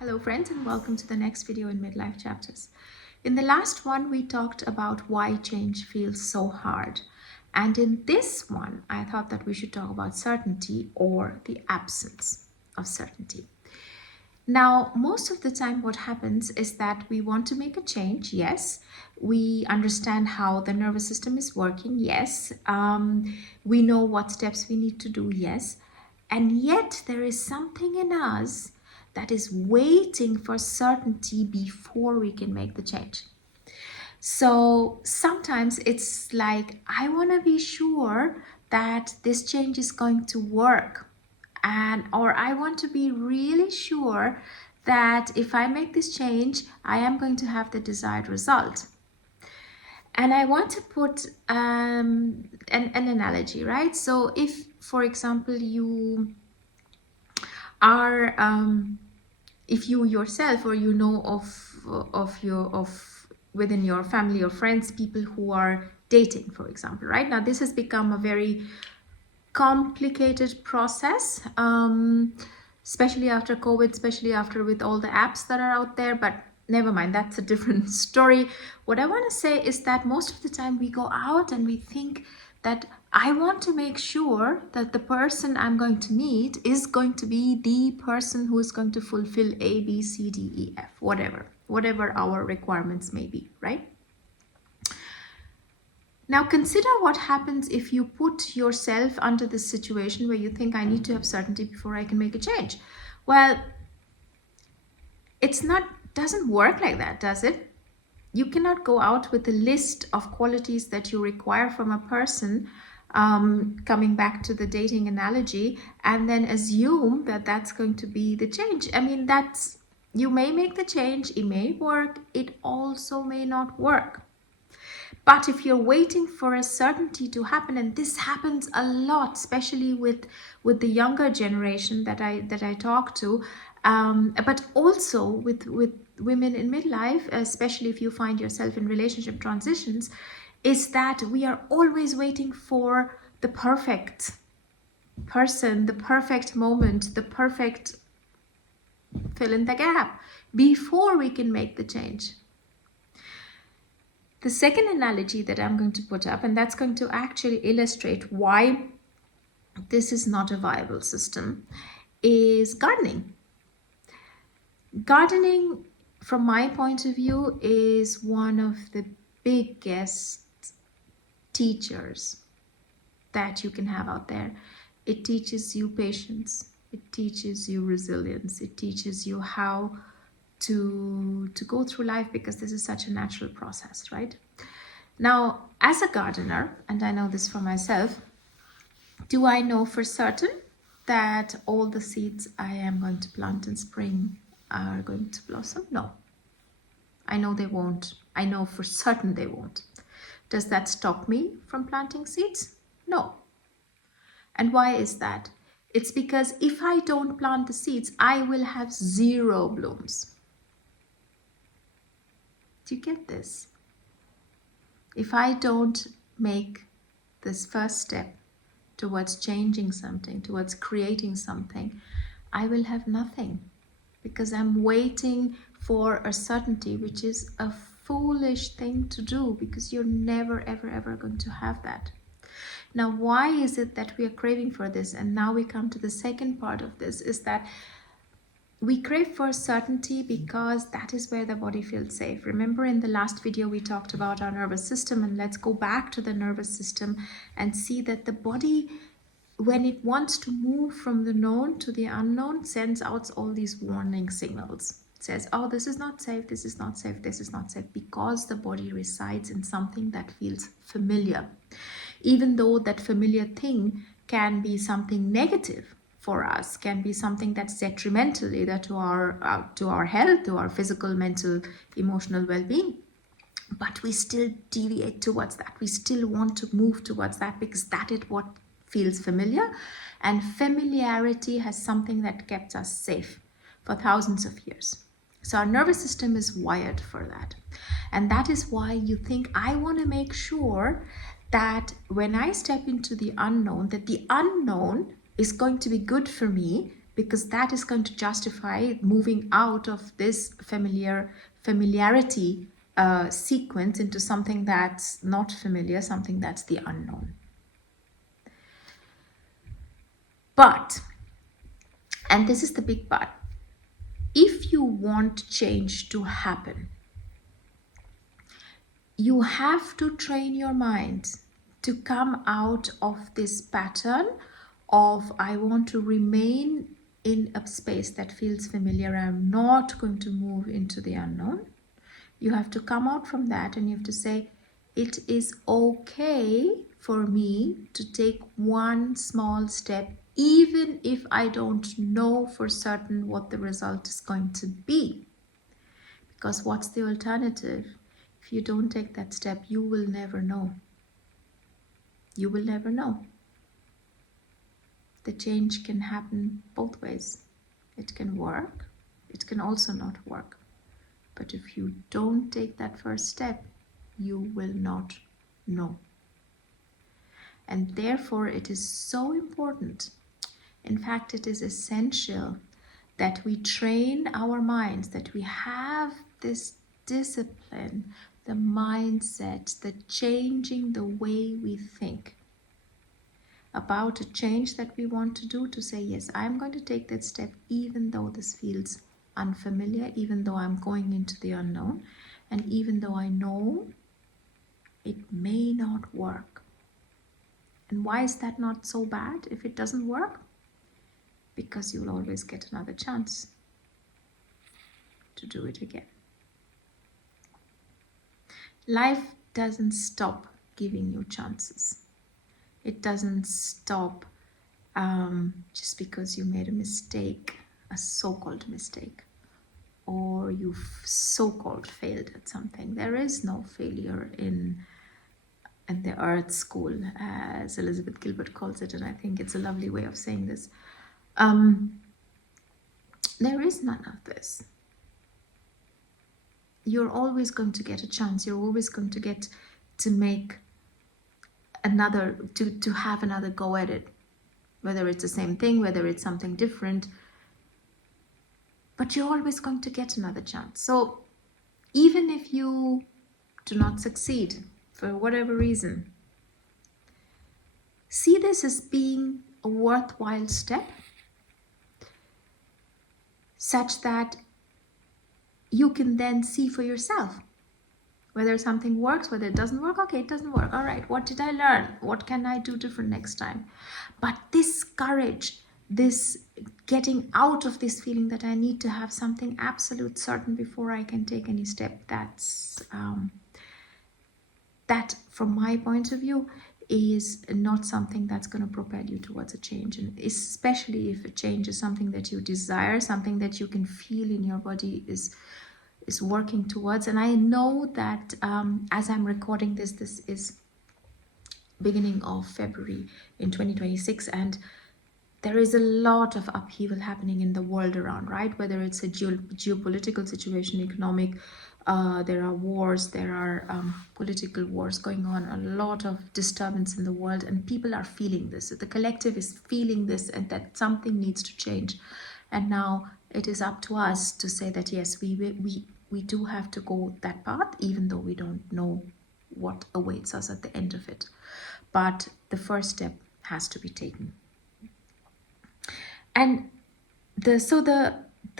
Hello friends, and welcome to the next video in Midlife Chapters. In the last one, we talked about why change feels so hard. And in this one, I thought that we should talk about certainty or the absence of certainty. Now, most of the time what happens is that we want to make a change, yes. We understand how the nervous system is working, yes. We know what steps we need to do, yes. And yet there is something in us that is waiting for certainty before we can make the change. So sometimes it's like, I want to be sure that this change is going to work, or I want to be really sure that if I make this change, I am going to have the desired result. And I want to put an analogy, right? So if, for example, you are if you yourself, or you know of within your family or friends, people who are dating, for example, right? Now this has become a very complicated process, especially after COVID, especially after with all the apps that are out there, but never mind, that's a different story. What I want to say is that most of the time we go out and we think that I want to make sure that the person I'm going to meet is going to be the person who is going to fulfill A, B, C, D, E, F, whatever our requirements may be, right? Now consider what happens if you put yourself under this situation where you think, I need to have certainty before I can make a change. Well, doesn't work like that, does it? You cannot go out with a list of qualities that you require from a person, coming back to the dating analogy, and then assume that that's going to be the change. I mean, you may make the change, it may work, it also may not work. But if you're waiting for a certainty to happen, and this happens a lot, especially with the younger generation that I talk to, but also with women in midlife, especially if you find yourself in relationship transitions, is that we are always waiting for the perfect person, the perfect moment, the perfect fill in the gap before we can make the change. The second analogy that I'm going to put up, and that's going to actually illustrate why this is not a viable system, is gardening. Gardening, from my point of view, is one of the biggest teachers that you can have out there. It teaches you patience, it teaches you resilience, it teaches you how to go through life, because this is such a natural process, right? Now, as a gardener, and I know this for myself, do I know for certain that all the seeds I am going to plant in spring are going to blossom? No. I know they won't. I know for certain they won't. Does that stop me from planting seeds? No. And why is that? It's because if I don't plant the seeds, I will have zero blooms. Do you get this? If I don't make this first step towards changing something, towards creating something, I will have nothing, because I'm waiting for a certainty, which is a foolish thing to do, because you're never, ever, ever going to have that. Now, why is it that we are craving for this? And now we come to the second part of this, is that we crave for certainty because that is where the body feels safe. Remember, in the last video we talked about our nervous system, and let's go back to the nervous system and see that the body, when it wants to move from the known to the unknown, sends out all these warning signals. It says, oh, this is not safe, this is not safe, this is not safe, because the body resides in something that feels familiar. Even though that familiar thing can be something negative for us, can be something that's detrimental either to our health, to our physical, mental, emotional well-being, but we still deviate towards that. We still want to move towards that, because that is what feels familiar, and familiarity has something that kept us safe for thousands of years. So our nervous system is wired for that, and that is why you think, I want to make sure that when I step into the unknown, that the unknown is going to be good for me, because that is going to justify moving out of this familiarity sequence into something that's not familiar, something that's the unknown. But, and this is the big but, if you want change to happen, you have to train your mind to come out of this pattern of I want to remain in a space that feels familiar. I'm not going to move into the unknown. You have to come out from that and you have to say, it is okay for me to take one small step, even if I don't know for certain what the result is going to be. Because what's the alternative? If you don't take that step, you will never know. You will never know. The change can happen both ways. It can work. It can also not work. But if you don't take that first step, you will not know. And therefore, it is so important. In fact, it is essential that we train our minds, that we have this discipline, the mindset, the changing the way we think about a change that we want to do, to say, yes, I'm going to take that step even though this feels unfamiliar, even though I'm going into the unknown, and even though I know it may not work. And why is that not so bad if it doesn't work? Because you'll always get another chance to do it again. Life doesn't stop giving you chances. It doesn't stop just because you made a mistake, a so-called mistake, or you've so-called failed at something. There is no failure in the earth school, as Elizabeth Gilbert calls it, and I think it's a lovely way of saying this. There is none of this. You're always going to get a chance. You're always going to get to make another, to have another go at it, whether it's the same thing, whether it's something different, but you're always going to get another chance. So even if you do not succeed for whatever reason, see this as being a worthwhile step, such that you can then see for yourself whether something works, whether it doesn't work. Okay, it doesn't work. All right, what did I learn? What can I do different next time? But this courage, this getting out of this feeling that I need to have something absolute certain before I can take any step, that's that, from my point of view, is not something that's going to propel you towards a change. And especially if a change is something that you desire, something that you can feel in your body is working towards. And I know that as I'm recording this is beginning of February in 2026, and there is a lot of upheaval happening in the world around, right? Whether it's a geopolitical situation, economic, there are wars, there are political wars going on, a lot of disturbance in the world, and people are feeling this. The collective is feeling this, and that something needs to change. And now it is up to us to say that, yes, we do have to go that path, even though we don't know what awaits us at the end of it. But the first step has to be taken. And the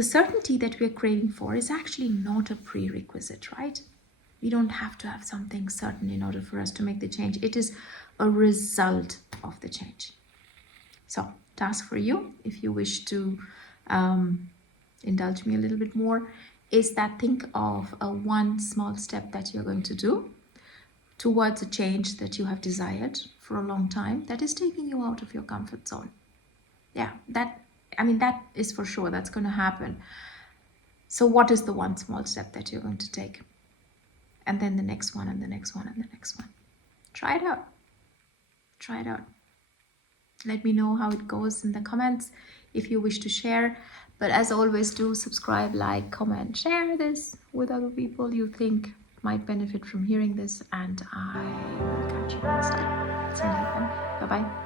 certainty that we're craving for is actually not a prerequisite, right? We don't have to have something certain in order for us to make the change. It is a result of the change. So, task for you, if you wish to indulge me a little bit more, is that think of a one small step that you're going to do towards a change that you have desired for a long time, that is taking you out of your comfort zone. Yeah, that is for sure, that's going to happen. So what is the one small step that you're going to take? And then the next one, and the next one, and the next one. Try it out. Try it out. Let me know how it goes in the comments if you wish to share. But as always, do subscribe, like, comment, share this with other people you think might benefit from hearing this. And I will catch you next time. See you later. Bye-bye.